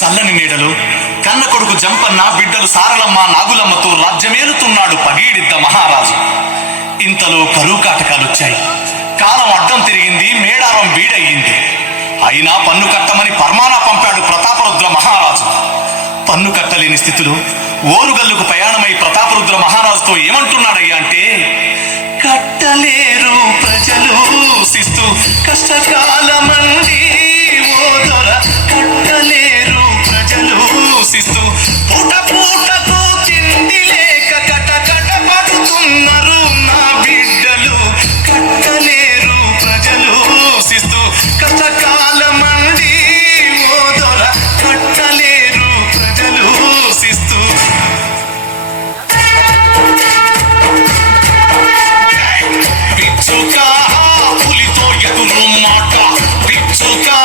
చల్లని నీడలు కన్న కొడుకు జంపన్న బిడ్డలు సారలమ్మ నాగులమ్మతో రాజ్యమేలుతున్నాడు పగీడిద్ద మహారాజు. ఇంతలో కరువు కాటకాలొచ్చాయి. కాలం అడ్డం తిరిగింది, మేడారం బీడయ్యింది. అయినా పన్ను కట్టమని పర్మానా పంపాడు ప్రతాపరుద్ర మహారాజు. పన్ను కట్టలేని స్థితిలో ఓరుగల్లుకు ప్రయాణమై ప్రతాపరుద్ర మహారాజుతో ఏమంటున్నాడయ్యా అంటే, కట్టలేరు ప్రజలు శిస్తు కష్టకాలమండి ఓ దొర, కట్టలేరు ప్రజలు శిస్తు పూట పూటకు తిండి లేక కట కట పడుతున్నారు నా బిడ్డలు, కట్టలేరు ప్రజలు శిస్తు కష్టకాలమండి ఓ దొర, కట్టలేరు ప్రజలు శిస్తు. పిచ్చుకా పులితో ఎదురు మాట, పిచ్చుకా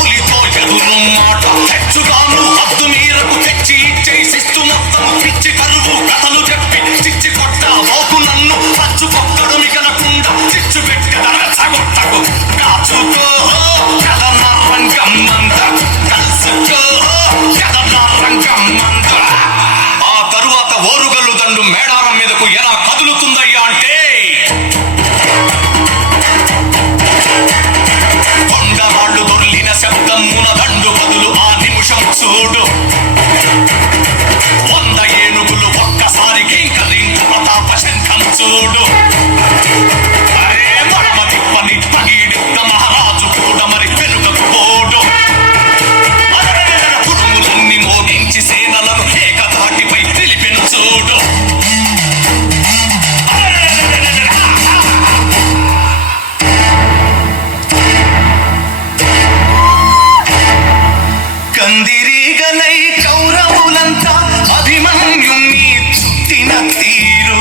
పులితో ఎదురు మాట, తెచ్చుగాను హద్దు మీరకు తెచ్చి ఇచ్చేసిస్తూ మొత్తం పిచ్చి కరువు కథలు చెప్పి చిచ్చి కొట్ట ఓకు నన్ను పచ్చు కొట్టడు మిగలకుండా చిచ్చు పెట్టెదర చగొట్టకు కాచుకో కథన రంగమ్మంద కలుసుకో కథన రంగమ్మంద. ఆ తరువాత ఓరుగల్లు దండు మేడారం మీదకు ఎలా కదులుతుందయ్యా అంటే, కొండరాళ్ళు దొర్లిన శబ్దమున దండు బదులు ఆ నిమిషం చూడు, 100 ఏనుగులు ఒక్కసారి కింకరింక ప్రతాప శంఖం చూడు. అరే మడమ తిప్పని పగీడిద్ద మహారాజు కూడా మరి వెనుకకు పోడు. కురుములన్నీ మోగించి సేనలను ఏకధాటిపై నిలిపెను చూడు. కందిరీగలై కౌరవులంతా అభిమన్యుణ్ణి చుట్టిన తీరు,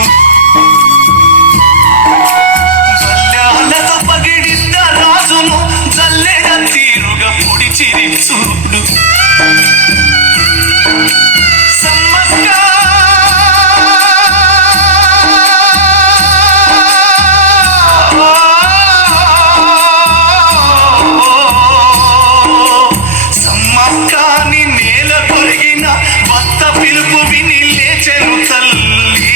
జల్లాలతో పగిడిద్ద రాజును జల్లెడ తీరుగా పొడిచిరి చూడు. సమ్మక్కాని నేల కొరిగిన భర్త పిలుపు విని లేచెను తల్లి.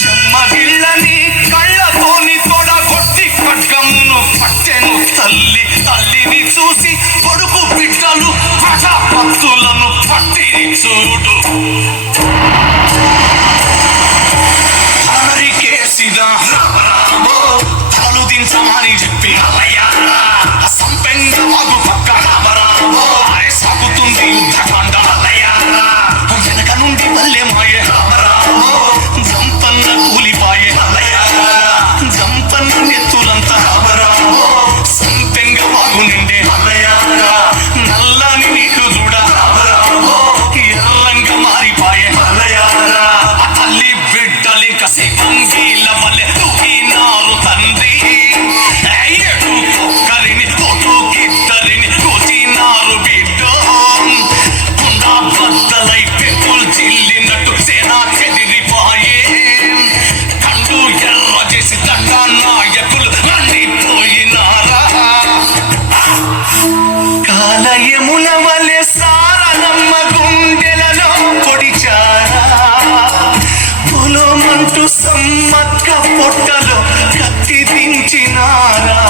చెమ్మగిళ్ళని కళ్ళతోని తొడగొట్టి ఖడ్గమును పట్టెను తల్లి. తల్లిని చూసి కొడుకు బిడ్డలు ప్రజాపత్తులను పట్టిరి చూడు. కేసిన రామరామో తలు దించమని చెప్పి సంపెంగ వాగు పక్క రామరామో సాగుతుంది యుద్ధకాండ. వెనక నుండి పల్లె మాయే రామరామో జంపన్న కూలిపాయే, జంపన్న నెత్తులంతా రామరామో సంపెంగ వాగు నిండే, నల్లని నీళ్లు చూడ రామరామో ఎర్రంగా మారిపాయే. తల్లి బిడ్డలిక శివంగీల వలె తూగినారు తండ్రి, ఎడు ఒక్కరిని కొట్టుకిద్దరిని కొట్టినారు బిడ్డ. కుండా బద్దలై పెట్టులు చిల్లినట్టు సేనా చెదిరిపోయే, కండు ఎర్ర చేసి దండ నాయకులు మండిపోయినారా. కాలయముల వలె సారలమ్మ గుండెలలో పొడిచారా, పొలమంటూ సమ్మక్క పొట్టలో కత్తి దించినారా.